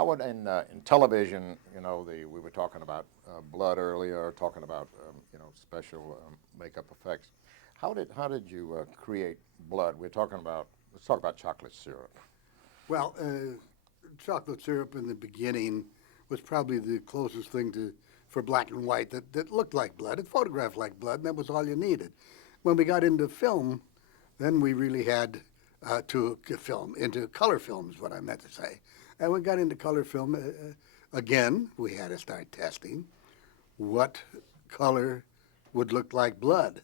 How would in television, we were talking about blood earlier, talking about special makeup effects. How did you create blood? Let's talk about chocolate syrup. Well, chocolate syrup in the beginning was probably the closest thing for black and white that looked like blood. It photographed like blood, and that was all you needed. When we got into film, then we really had to film into color film is what I meant to say. And we got into color film again. We had to start testing what color would look like blood,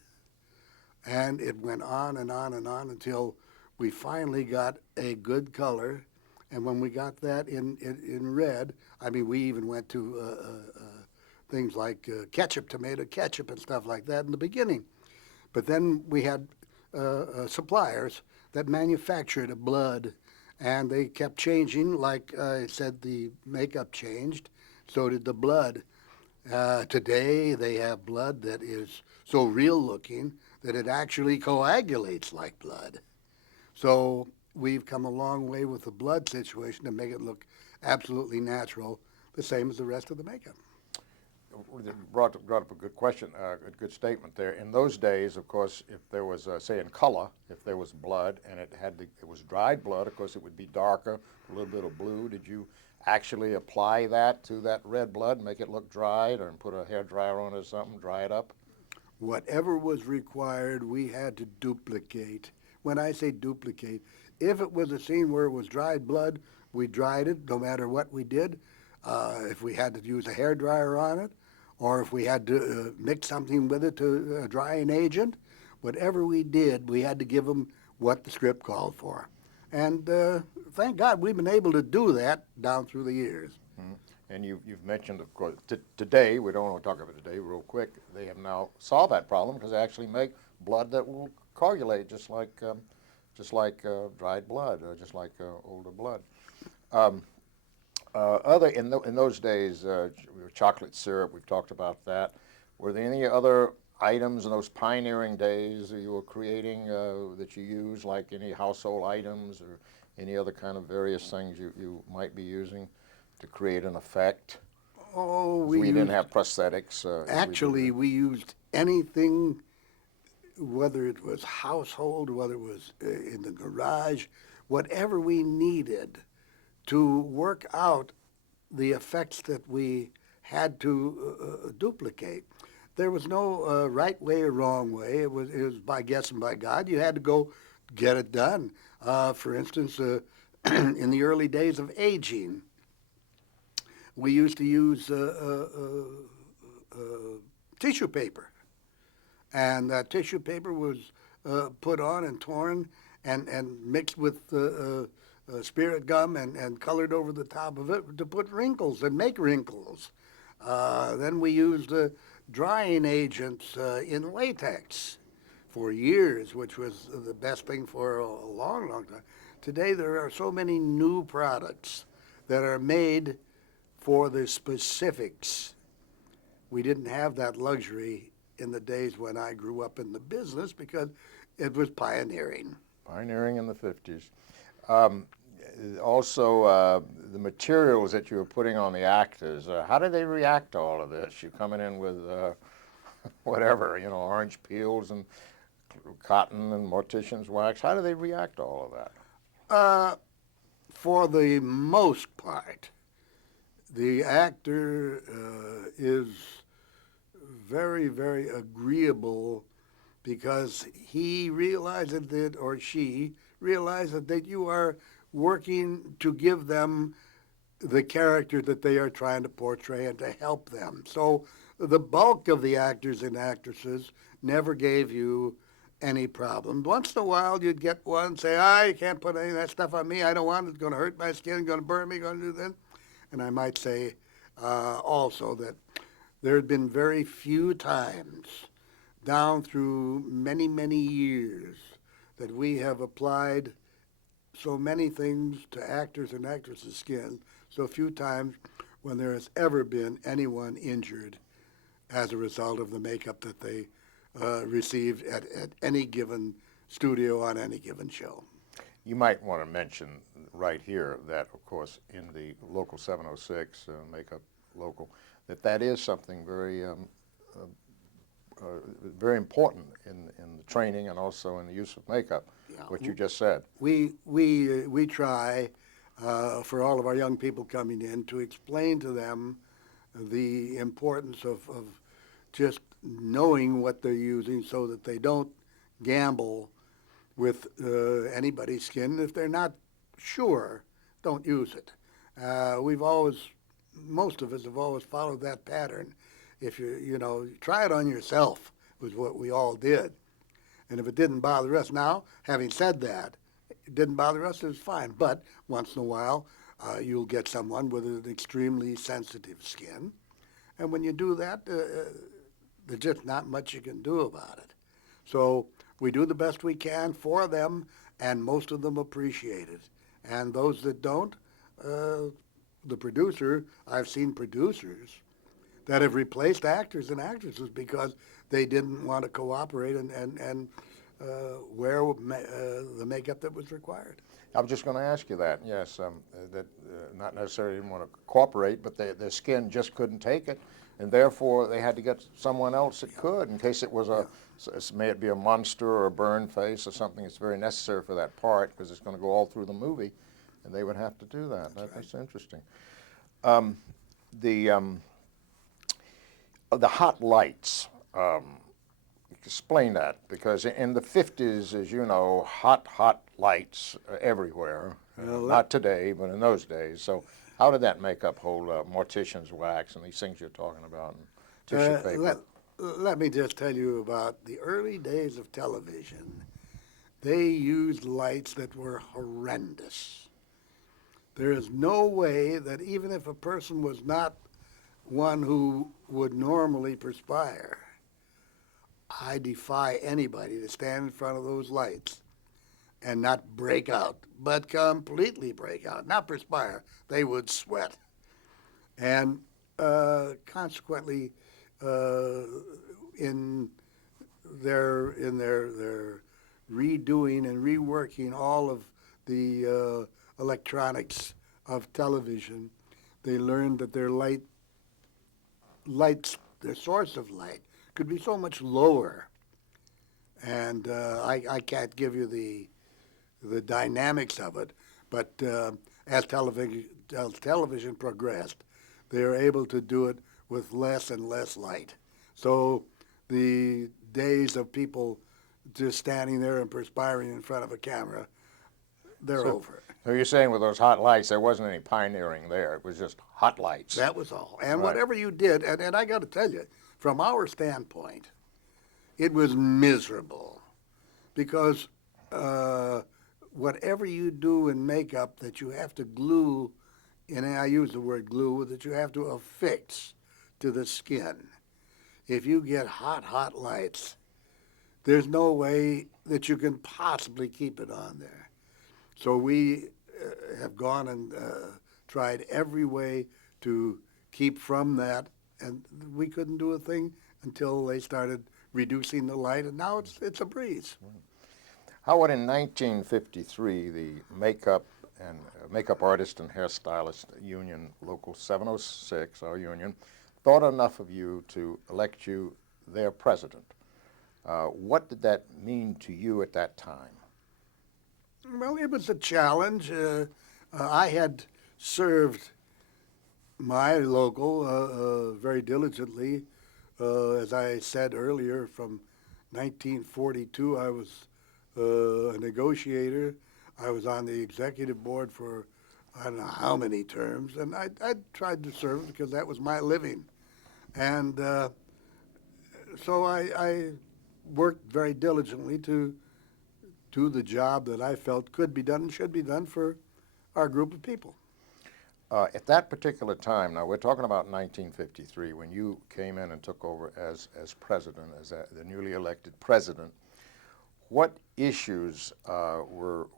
and it went on and on and on until we finally got a good color. And when we got that in red, I mean, we even went to things like ketchup, tomato ketchup, and stuff like that in the beginning. But then we had suppliers that manufactured a blood, and they kept changing. Like I said, the makeup changed, so did the blood. Today, they have blood that is so real looking that it actually coagulates like blood. So we've come a long way with the blood situation to make it look absolutely natural, the same as the rest of the makeup. You brought up a good question, a good statement there. In those days, of course, if there was, say, in color, if there was blood and it was dried blood, of course, it would be darker, a little bit of blue. Did you actually apply that to that red blood, make it look dried, or put a hair dryer on it or something, dry it up? Whatever was required, we had to duplicate. When I say duplicate, if it was a scene where it was dried blood, we dried it no matter what we did. If we had to use a hair dryer on it, or if we had to mix something with it to dry an agent, whatever we did, we had to give them what the script called for. And thank God we've been able to do that down through the years. Mm-hmm. And you've mentioned, of course, today, we don't want to talk about it today real quick, they have now solved that problem because they actually make blood that will coagulate just like dried blood, just like older blood. In those days, chocolate syrup, we've talked about that. Were there any other items in those pioneering days that you were creating that you use, like any household items or any other kind of various things you might be using to create an effect? Oh, We didn't have prosthetics. Actually, we used anything, whether it was household, whether it was in the garage, whatever we needed to work out the effects that we had to duplicate. There was no right way or wrong way. It was by guess and by God. You had to go get it done. For instance, in the early days of aging, we used to use tissue paper, and that tissue paper was put on and torn and mixed with spirit gum and colored over the top of it to put wrinkles and make wrinkles. Then we used drying agents in latex for years, which was the best thing for a long, long time. Today there are so many new products that are made for the specifics. We didn't have that luxury in the days when I grew up in the business because it was pioneering. Pioneering in the 50s. Also, the materials that you were putting on the actors, how did they react to all of this? You coming in with whatever, orange peels and cotton and mortician's wax. How do they react to all of that? For the most part, the actor is very, very agreeable because he realizes that, or she realizes that you are working to give them the character that they are trying to portray and to help them. So the bulk of the actors and actresses never gave you any problem. Once in a while, you'd get one say, you can't put any of that stuff on me. I don't want it. It's going to hurt my skin. It's going to burn me. Going to do this. And I might say also that there had been very few times down through many, many years that we have applied so many things to actors and actresses' skin, so few times when there has ever been anyone injured as a result of the makeup that they received at any given studio on any given show. You might want to mention right here that, of course, in the local 706 makeup local, that is something very important in the training and also in the use of makeup, Yeah. what you just said. We try for all of our young people coming in to explain to them the importance of just knowing what they're using so that they don't gamble with anybody's skin. If they're not sure, don't use it. We've always, most of us have always followed that pattern. If try it on yourself was what we all did. And if it didn't bother us, now, having said that, it didn't bother us, it was fine. But once in a while, you'll get someone with an extremely sensitive skin. And when you do that, there's just not much you can do about it. So we do the best we can for them, and most of them appreciate it. And those that don't, the producer, I've seen producers that have replaced actors and actresses because they didn't want to cooperate and wear the makeup that was required. I was just going to ask you that, yes, that not necessarily didn't want to cooperate, but their skin just couldn't take it, and therefore they had to get someone else that could, in case it was may it be a monster or a burn face or something that's very necessary for that part, because it's going to go all through the movie, and they would have to do that. That's interesting. The hot lights. Explain that, because in the 50s, as you know, hot lights everywhere. Not today, but in those days. So how did that makeup hold up? Mortician's wax and these things you're talking about, and tissue paper. Let me just tell you about the early days of television. They used lights that were horrendous. There is no way that even if a person was not one who would normally perspire, I defy anybody to stand in front of those lights and not break out, but completely break out, not perspire. They would sweat. And consequently, in their redoing and reworking all of the electronics of television, they learned that their their source of light could be so much lower. And I can't give you the dynamics of it, but as television progressed, they were able to do it with less and less light. So the days of people just standing there and perspiring in front of a camera, they're over. So you're saying with those hot lights, there wasn't any pioneering there. It was just hot lights. That was all. And Right. whatever you did, and I got to tell you, from our standpoint, it was miserable because whatever you do in makeup that you have to glue, and I use the word glue, that you have to affix to the skin. If you get hot lights, there's no way that you can possibly keep it on there. So we have gone and tried every way to keep from that, and we couldn't do a thing until they started reducing the light, and now it's a breeze. How would in 1953 the makeup artist and hairstylist union, local 706, our union, thought enough of you to elect you their president? What did that mean to you at that time? Well, it was a challenge. I had served my local very diligently. As I said earlier, from 1942, I was a negotiator. I was on the executive board for I don't know how many terms, and I tried to serve because that was my living. And so I worked very diligently to do the job that I felt could be done and should be done for our group of people. At that particular time, now we're talking about 1953, when you came in and took over as president, as the newly elected president, what issues were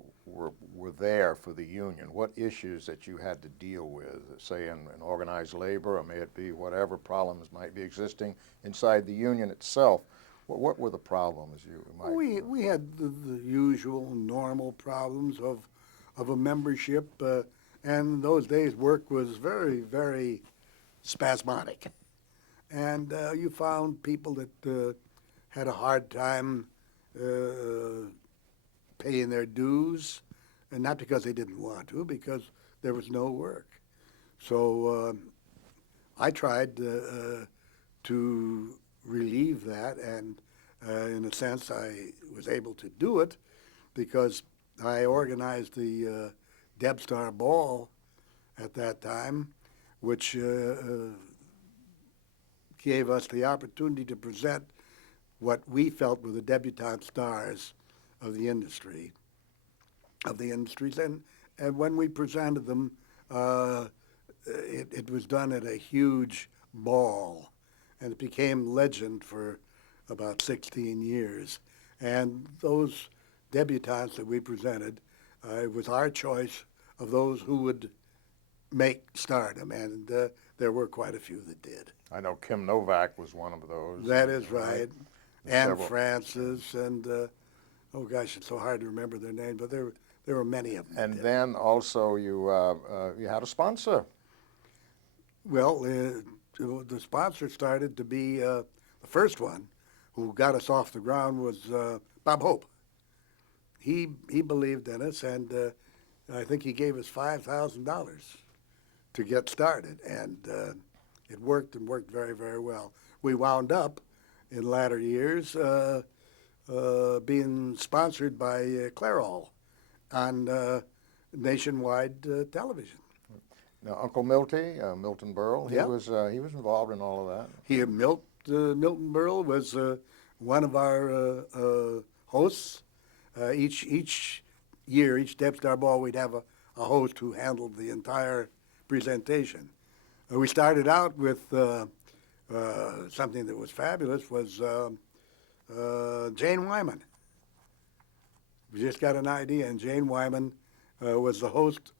there for the union? What issues that you had to deal with, say in organized labor, or may it be whatever problems might be existing inside the union itself? What were the problems you might? We had the usual normal problems of a membership, and in those days work was very, very spasmodic. And you found people that had a hard time paying their dues, and not because they didn't want to, because there was no work. So I tried to relieve that, and in a sense, I was able to do it because I organized the Deb Star Ball at that time, which gave us the opportunity to present what we felt were the debutante stars of the industry, and when we presented them, it was done at a huge ball, and it became legend for about 16 years. And those debutantes that we presented, it was our choice of those who would make stardom, and there were quite a few that did. I know Kim Novak was one of those. That is right. Anne Several. Francis, and oh gosh, it's so hard to remember their names, but there were many of them. that And did. then also you had a sponsor. Well, the sponsor started to be the first one who got us off the ground was Bob Hope. He believed in us, and I think he gave us $5,000 to get started, and it worked and worked very, very well. We wound up in latter years being sponsored by Clairol on nationwide television. Now, Uncle Milty, Milton Berle, Yeah. He was involved in all of that. Here, Milton Berle was one of our hosts. Each year, each Deb Star Ball, we'd have a host who handled the entire presentation. We started out with something that was fabulous, was Jane Wyman. We just got an idea, and Jane Wyman was the hostess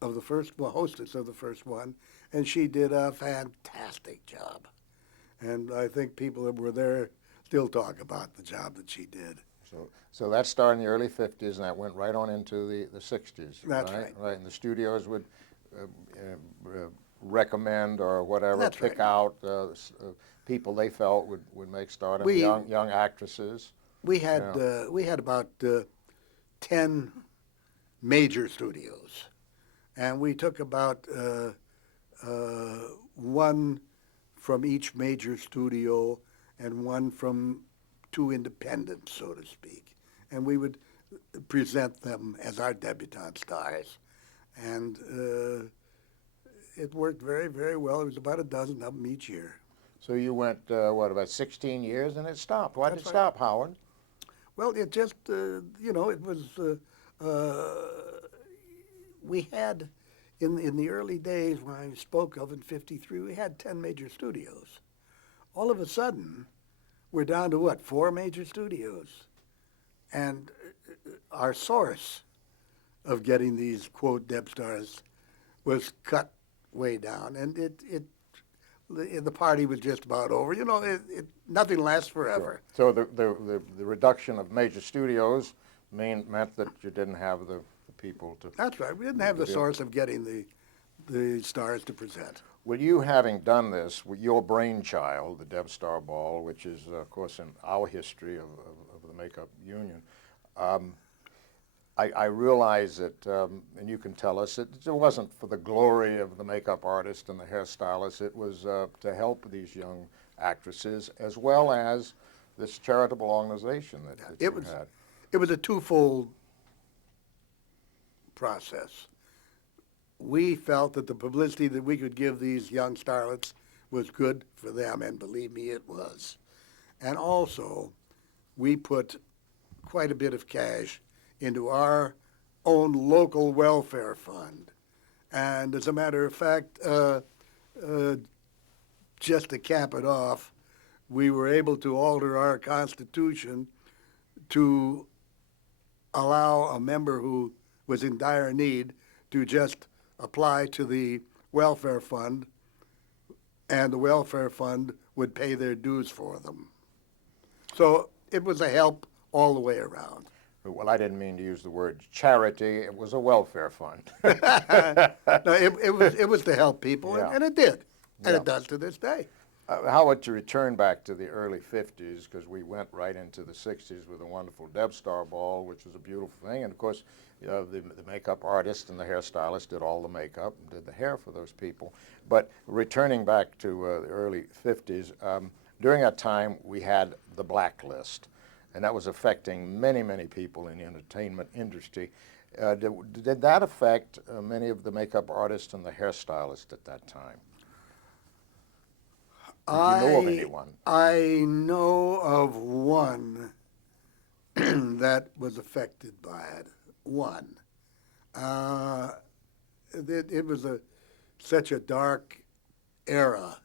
of the first one, and she did a fantastic job. And I think people that were there still talk about the job that she did. So that started in the early 50s, and that went right on into the 60s. That's right. Right, and the studios would recommend or whatever, That's pick right. out people they felt would make stardom, We- young actresses. We had about 10 major studios, and we took about one from each major studio and one from two independents, so to speak, and we would present them as our debutante stars, and it worked very, very well. It was about a dozen of them each year. So you went, about 16 years, and it stopped. Why did it That's right. stop, Howard? Well, it just, it was, we had, in the early days when I spoke of in '53, we had 10 major studios. All of a sudden, we're down to what, 4 major studios? And our source of getting these, quote, Deb stars was cut way down, and the party was just about over. Nothing lasts forever. So the reduction of major studios meant that you didn't have the people to. That's right. We didn't have the source of getting the stars to present. Well, you having done this, with your brainchild, the Deb Star Ball, which is, of course, in our history of the Makeup Union, I realize that, and you can tell us, it wasn't for the glory of the makeup artist and the hairstylist. It was to help these young actresses, as well as this charitable organization that you had. It was a twofold process. We felt that the publicity that we could give these young starlets was good for them, and believe me, it was. And also, we put quite a bit of cash into our own local welfare fund. And as a matter of fact, just to cap it off, we were able to alter our constitution to allow a member who was in dire need to just apply to the welfare fund, and the welfare fund would pay their dues for them. So it was a help all the way around. Well, I didn't mean to use the word charity. It was a welfare fund. No, it was to help people, Yeah. and it did, and Yeah. it does to this day. How about you return back to the early 50s, because we went right into the 60s with a wonderful Deb Star ball, which was a beautiful thing. And of course, the makeup artist and the hairstylist did all the makeup and did the hair for those people. But returning back to the early 50s, during that time we had the blacklist, and that was affecting many, many people in the entertainment industry. Did that affect many of the makeup artists and the hairstylists at that time? Did you know of anyone? I know of one that was affected by it. One. Uh, it was such a dark era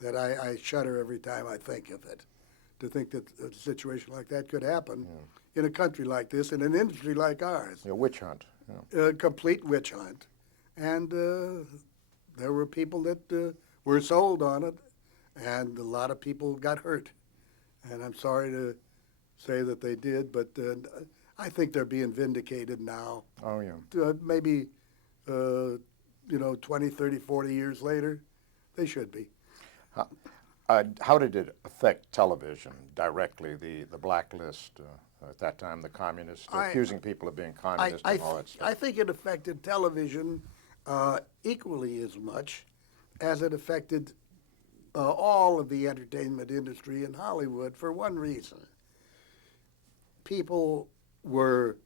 that I shudder every time I think of it. To think that a situation like that could happen in a country like this, in an industry like ours. Yeah, witch hunt. Yeah. A complete witch hunt. And there were people that were sold on it, and a lot of people got hurt. And I'm sorry to say that they did, but I think they're being vindicated now. Oh, yeah. Maybe, 20, 30, 40 years later, they should be. How did it affect television directly, the blacklist at that time, the communists, accusing people of being communists and all that stuff? I think it affected television equally as much as it affected all of the entertainment industry in Hollywood for one reason. People were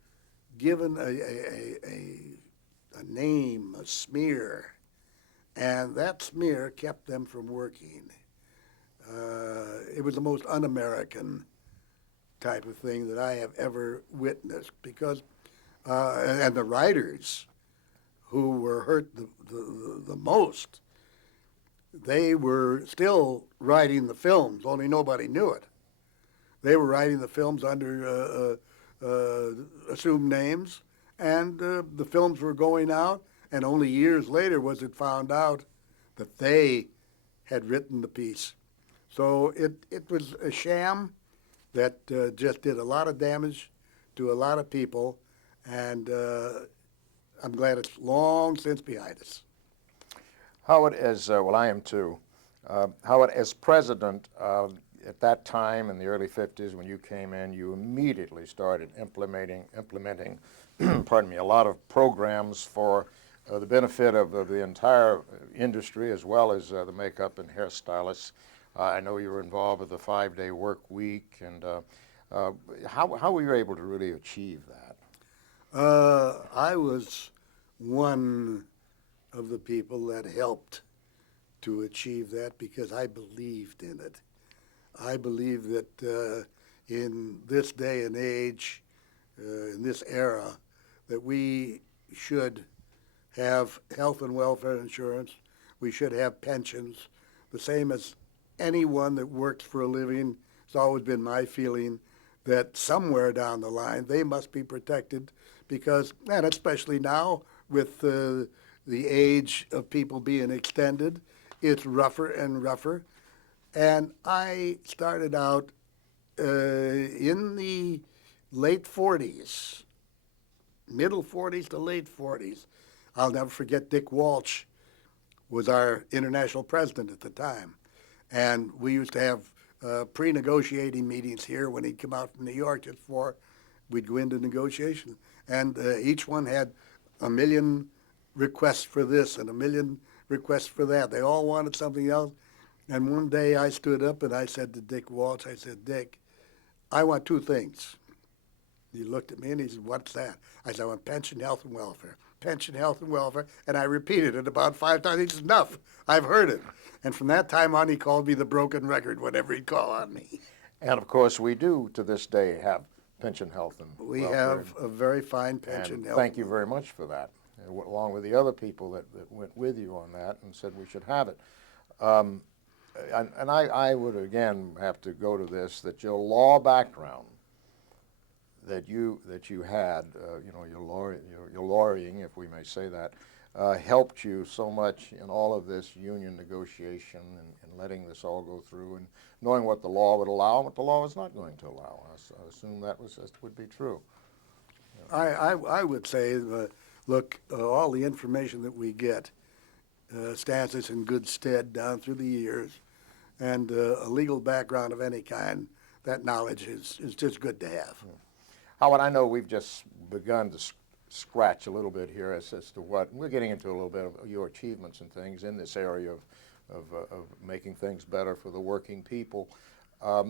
given a name, a smear, and that smear kept them from working. It was the most un-American type of thing that I have ever witnessed because, and the writers who were hurt the most, they were still writing the films, only nobody knew it. They were writing the films under assumed names, and the films were going out, and only years later was it found out that they had written the piece. So it was a sham that just did a lot of damage to a lot of people, and I'm glad it's long since behind us. Howard, well, I am too. Howard, as president, at that time in the early 50s when you came in, you immediately started implementing pardon me, a lot of programs for the benefit of the entire industry as well as the makeup and hairstylists. I know you were involved with the 5-day work week, and how were you able to really achieve that? I was one of the people that helped to achieve that because I believed in it. I believe that in this day and age, in this era, that we should have health and welfare insurance. We should have pensions, the same as anyone that works for a living. It's always been my feeling that somewhere down the line they must be protected because, and especially now with the age of people being extended, it's rougher and rougher. And I started out in the late 40s, middle 40s to late 40s. I'll never forget Dick Walsh was our international president at the time. And we used to have pre-negotiating meetings here when he'd come out from New York just before we'd go into negotiation. And each one had a million requests for this and a million requests for that. They all wanted something else. And one day I stood up and I said to Dick Walsh, I said, Dick, I want two things. He looked at me and he said, what's that? I said, I want pension, health, and welfare. Pension, health, and welfare. And I repeated it about 5 times. He said, enough. I've heard it. And from that time on, he called me the broken record whenever he'd call on me. And of course, we do to this day have pension, health, and We welfare. have a very fine pension. And health. thank you very much for that, along with the other people that went with you on that and said we should have it. And I would again have to go to this, that your law background that you had, your lawyering, if we may say that, helped you so much in all of this union negotiation and letting this all go through and knowing what the law would allow and what the law is not going to allow. I assume that would be true. I would say, look, all the information that we get stands us in good stead down through the years, and a legal background of any kind, that knowledge is just good to have. Howard, I know we've just begun to scratch a little bit here as to what we're getting into, a little bit of your achievements and things in this area of making things better for the working people. Are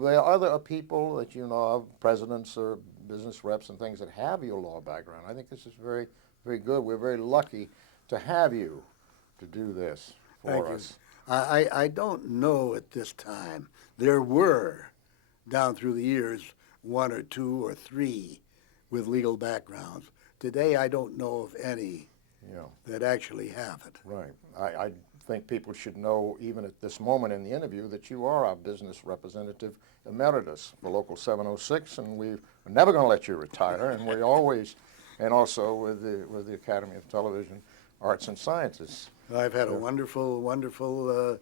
there other people that you know of, presidents or business reps and things that have your law background? I think this is very, very good. We're very lucky to have you to do this for us. I don't know at this time. There were, down through the years, one or two or three with legal backgrounds. Today, I don't know of any that actually have it. Right. I think people should know, even at this moment in the interview, that you are our business representative emeritus for Local 706, and we're never going to let you retire, and we always, and also with the Academy of Television Arts and Sciences. I've had a wonderful, wonderful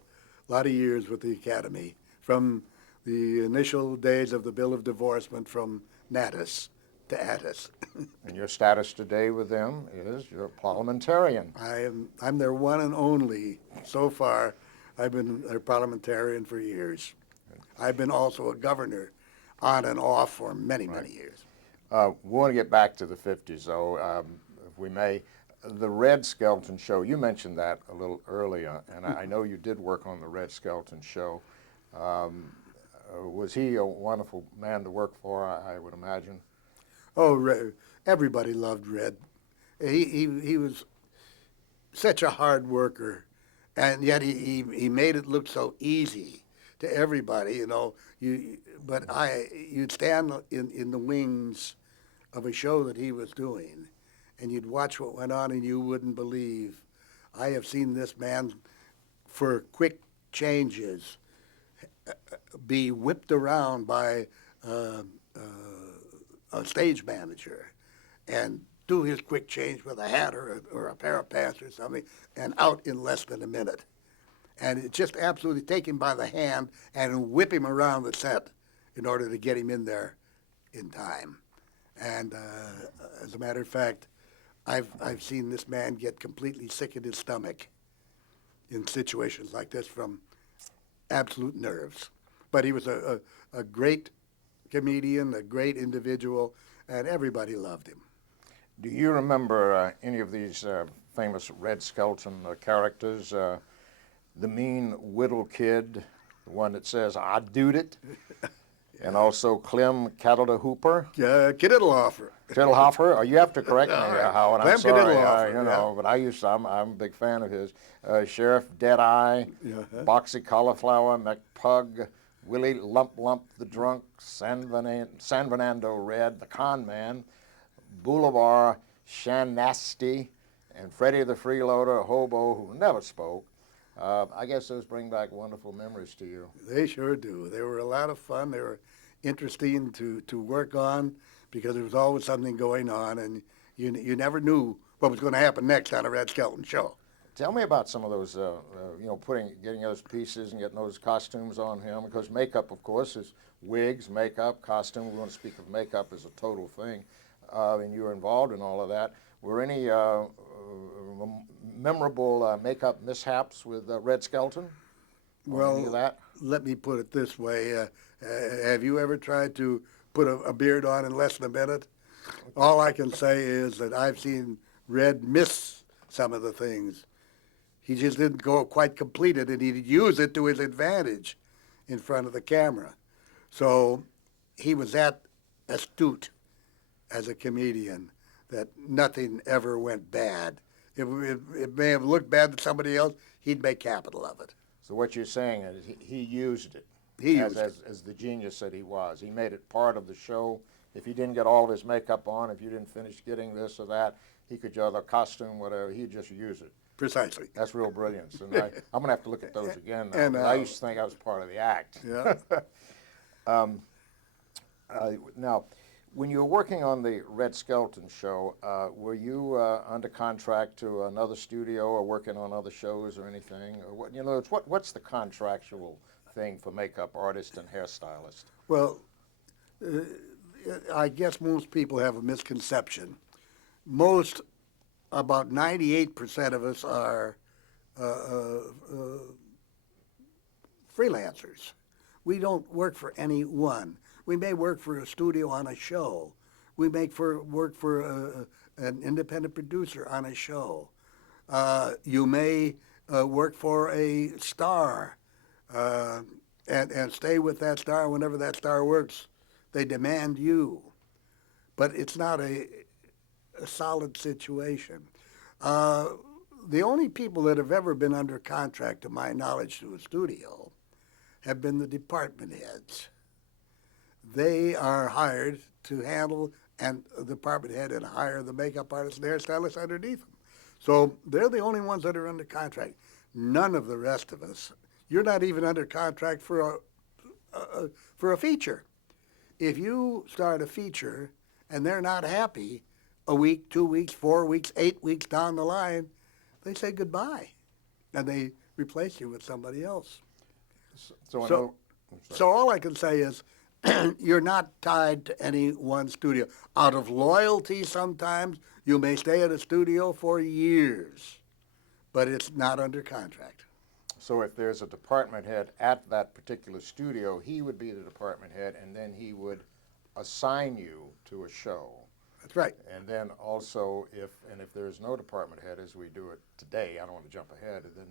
lot of years with the Academy, from the initial days of the Bill of Divorcement from Natus to Attis. And your status today with them is you're a parliamentarian. I'm their one and only. So far, I've been a parliamentarian for years. I've been also a governor on and off for many, many years. We want to get back to the 50s, though, if we may. The Red Skelton Show, you mentioned that a little earlier, and I know you did work on the Red Skelton Show. Was he a wonderful man to work for, I would imagine? Oh, everybody loved Red. He was such a hard worker, and yet he made it look so easy to everybody, you know. You'd stand in the wings of a show that he was doing, and you'd watch what went on, and you wouldn't believe. I have seen this man, for quick changes, be whipped around by a stage manager and do his quick change with a hat or a pair of pants or something, and out in less than a minute. And it just absolutely take him by the hand and whip him around the set in order to get him in there in time. And as a matter of fact, I've seen this man get completely sick in his stomach in situations like this from absolute nerves. But he was a great comedian, a great individual, and everybody loved him. Do you remember any of these famous Red Skelton characters? The mean Whittle Kid, the one that says, "I doed it," and also Clem Hooper. Kittelhofer. Kittelhofer? Oh, you have to correct me, Howard. I'm Clem sorry, Kittelhofer, but I'm a big fan of his. Sheriff Deadeye, Boxy Cauliflower, McPug, Willie Lump the Drunk, San Fernando Red, the Con Man, Boulevard Shanasty, and Freddie the Freeloader, a hobo who never spoke. I guess those bring back wonderful memories to you. They sure do. They were a lot of fun. They were interesting to work on because there was always something going on, and you never knew what was going to happen next on a Red Skelton show. Tell me about some of those, getting those pieces and getting those costumes on him, because makeup, of course, is wigs, makeup, costume. We want to speak of makeup as a total thing, and you were involved in all of that. Were any memorable makeup mishaps with Red Skelton? Well, let me put it this way. Have you ever tried to put a beard on in less than a minute? All I can say is that I've seen Red miss some of the things. He just didn't go quite complete it, and he'd use it to his advantage in front of the camera. So he was that astute as a comedian that nothing ever went bad. It may have looked bad to somebody else, he'd make capital of it. So what you're saying is he used it. As the genius that he was. He made it part of the show. If he didn't get all of his makeup on, if you didn't finish getting this or that, he could just, the costume, whatever, he'd just use it. Precisely. That's real brilliance. And I'm going to have to look at those again now. And, I used to think I was part of the act. Yeah. Now, When you were working on the Red Skelton show, were you under contract to another studio or working on other shows or anything? Or what, what's the contractual thing for makeup artist and hairstylist? Well, I guess most people have a misconception. Most, about 98% of us are uh, uh, uh, freelancers. We don't work for anyone. We may work for a studio on a show. We work for an independent producer on a show. You may work for a star uh, and stay with that star whenever that star works. They demand you. But it's not a solid situation. Uh, the only people that have ever been under contract, to my knowledge, to a studio have been the department heads. They are hired to handle and the department head and hire the makeup artist and hairstylist underneath them. So they're the only ones that are under contract. None of the rest of us. You're not even under contract for a feature. If you start a feature and they're not happy, a week, 2 weeks, 4 weeks, 8 weeks down the line, they say goodbye, and they replace you with somebody else. So all I can say is you're not tied to any one studio. Out of loyalty sometimes, you may stay at a studio for years, but it's not under contract. So if there's a department head at that particular studio, he would be the department head, and then he would assign you to a show. That's right. And then also, if there's no department head, as we do it today, I don't want to jump ahead, and then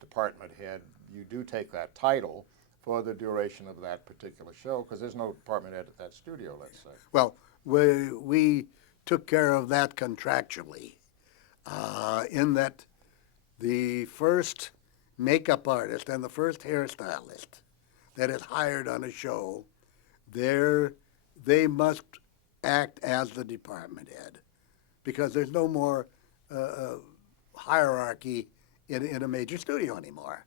department head, you do take that title for the duration of that particular show, because there's no department head at that studio, let's say. Well, we took care of that contractually, in that the first makeup artist and the first hairstylist that is hired on a show, they must act as the department head, because there's no more hierarchy in a major studio anymore.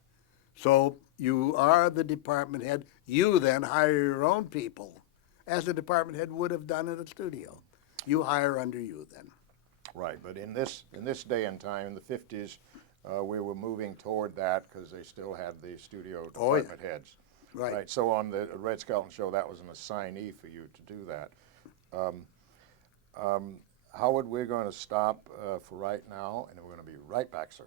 So you are the department head. You then hire your own people, as the department head would have done in a studio. You hire under you then. Right, but in this day and time, in the 50s, we were moving toward that because they still had the studio department heads. Right. So on the Red Skelton show, that was an assignee for you to do that. Howard, we're going to stop for right now, and we're going to be right back, sir.